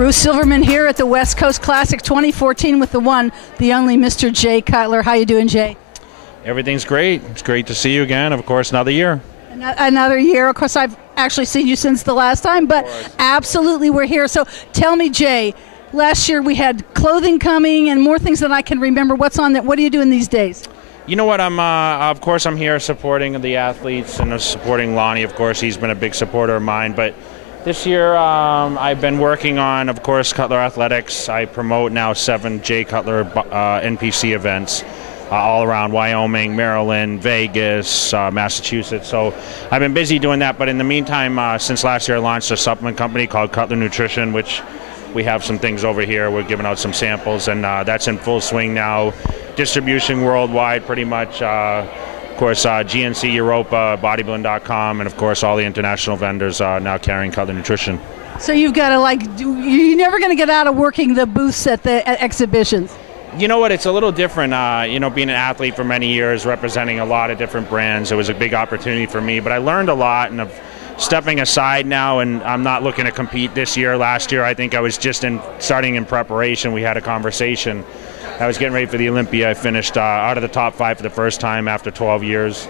Ruth Silverman here at the West Coast Classic 2014 with the one, the only Mr. Jay Cutler. How you doing, Jay? Everything's great. It's great to see you again. Of course, another year. Another year. Of course, I've actually seen you since the last time, but absolutely we're here. So tell me, Jay, last year we had clothing coming and more things than I can remember. What's on that? What are you doing these days? You know what? Of course, I'm here supporting the athletes and supporting Lonnie. Of course, he's been a big supporter of mine, but this year, I've been working on, of course, Cutler Athletics. I promote now 7 Jay Cutler NPC events all around Wyoming, Maryland, Vegas, Massachusetts. So I've been busy doing that. But in the meantime, since last year, I launched a supplement company called Cutler Nutrition, which we have some things over here. We're giving out some samples, and that's in full swing now. Distribution worldwide, pretty much. Of course, GNC, Europa, bodybuilding.com, and of course all the international vendors now carrying Cutler Nutrition. So you've got to you're never going to get out of working the booths at the exhibitions. You know what, it's a little different, being an athlete for many years, representing a lot of different brands. It was a big opportunity for me, but I learned a lot, and of stepping aside now, and I'm not looking to compete this year. Last year, I think I was just starting in preparation. We had a conversation. I was getting ready for the Olympia. I finished out of the top 5 for the first time after 12 years.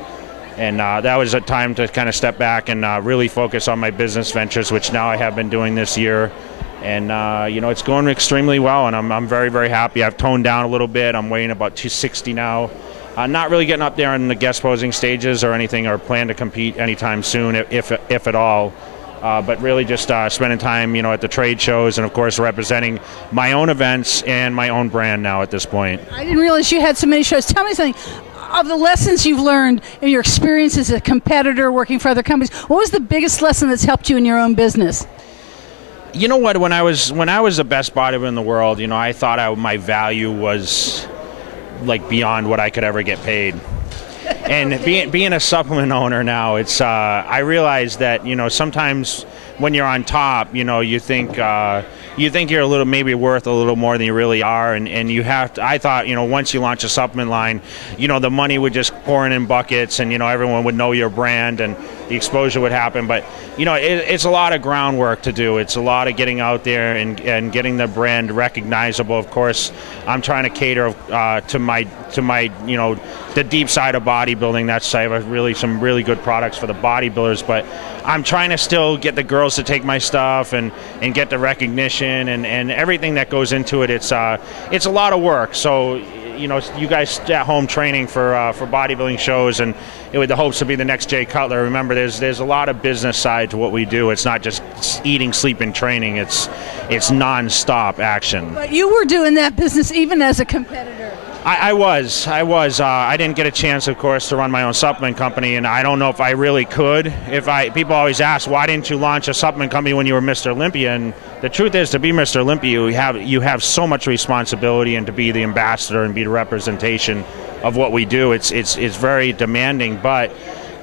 And that was a time to kind of step back and really focus on my business ventures, which now I have been doing this year. And, it's going extremely well, and I'm very, very happy. I've toned down a little bit. I'm weighing about 260 now. Not really getting up there in the guest posing stages or anything, or plan to compete anytime soon, if at all. But really just spending time, at the trade shows, and of course representing my own events and my own brand now at this point. I didn't realize you had so many shows. Tell me something. Of the lessons you've learned in your experience as a competitor working for other companies, what was the biggest lesson that's helped you in your own business? You know what? When I was the best bodybuilder in the world, I thought my value was like beyond what I could ever get paid. And being a supplement owner now, it's I realize that sometimes when you're on top, you think you're a little maybe worth a little more than you really are, and you have to. I thought once you launch a supplement line, the money would just pour in buckets, and everyone would know your brand and the exposure would happen. But it's a lot of groundwork to do. It's a lot of getting out there and getting the brand recognizable. Of course, I'm trying to cater to my the deep side of bodybuilding. That's I have some really good products for the bodybuilders, but I'm trying to still get the girls to take my stuff and get the recognition and everything that goes into it. It's a lot of work. So you guys at home training for bodybuilding shows, and with the hopes to be the next Jay Cutler. Remember, there's a lot of business side to what we do. It's not just eating, sleeping, training. It's non-stop action. But you were doing that business even as a competitor. I was. I didn't get a chance, of course, to run my own supplement company, and I don't know if I really could. People always ask, why didn't you launch a supplement company when you were Mr. Olympia? And the truth is, to be Mr. Olympia, you have so much responsibility, and to be the ambassador and be the representation of what we do, it's very demanding. But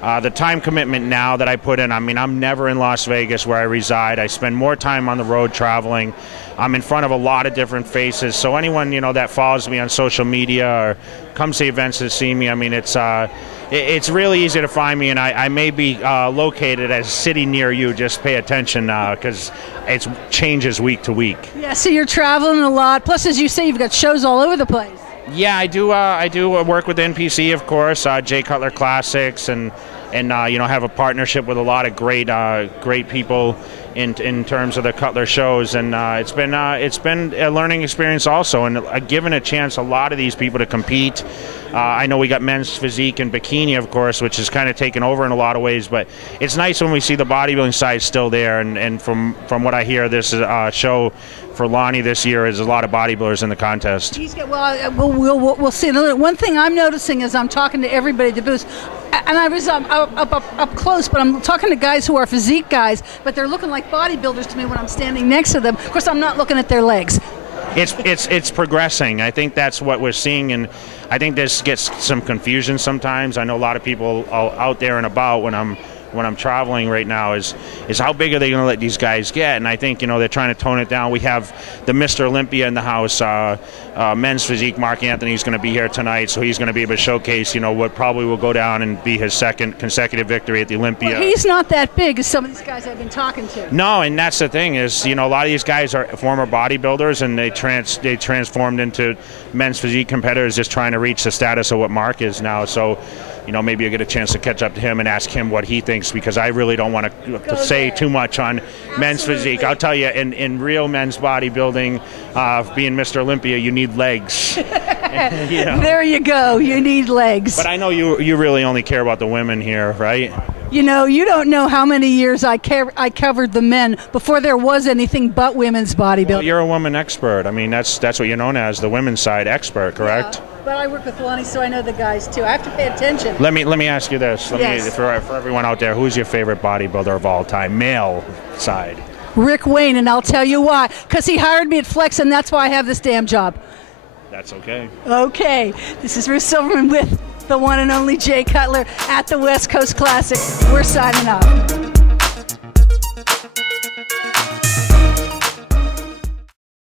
the time commitment now that I put in, I'm never in Las Vegas where I reside. I spend more time on the road traveling. I'm in front of a lot of different faces. So anyone that follows me on social media or comes to events to see me, it's really easy to find me, and I may be located as a city near you. Just pay attention because it changes week to week. Yeah, so you're traveling a lot. Plus, as you say, you've got shows all over the place. Yeah, I do. I do work with NPC, of course, Jay Cutler Classics, and have a partnership with a lot of great people in terms of the Cutler shows, and it's been a learning experience also, and given a chance a lot of these people to compete. I know we got men's physique and bikini, of course, which is kind of taken over in a lot of ways, but it's nice when we see the bodybuilding side still there, and from what I hear, this show for Lonnie this year is a lot of bodybuilders in the contest. We'll see. One thing I'm noticing as I'm talking to everybody at the booth, and I was up close, but I'm talking to guys who are physique guys, but they're looking like bodybuilders to me when I'm standing next to them. Of course, I'm not looking at their legs. It's progressing. I think that's what we're seeing, and I think this gets some confusion sometimes. I know a lot of people out there and about when I'm traveling right now is how big are they going to let these guys get? And I think, they're trying to tone it down. We have the Mr. Olympia in the house, men's physique. Mark Anthony's going to be here tonight, so he's going to be able to showcase, what probably will go down and be his second consecutive victory at the Olympia. Well, he's not that big as some of these guys I've been talking to. No, and that's the thing is, a lot of these guys are former bodybuilders, and they transformed into men's physique competitors just trying to reach the status of what Mark is now. So, maybe you'll get a chance to catch up to him and ask him what he thinks, because I really don't want to say too much on men's physique. I'll tell you, in real men's bodybuilding, being Mr. Olympia, you need legs. There you go. You need legs. But I know you really only care about the women here, right? You don't know how many years I covered the men before there was anything but women's bodybuilding. Well, you're a woman expert. I mean, that's what you're known as, the women's side expert, correct? Yeah. But I work with Lonnie, so I know the guys too. I have to pay attention. Let me ask you this. For everyone out there, who's your favorite bodybuilder of all time, male side? Rick Wayne, and I'll tell you why. Because he hired me at Flex, and that's why I have this damn job. That's okay. Okay. This is Ruth Silverman with the one and only Jay Cutler at the West Coast Classic. We're signing off.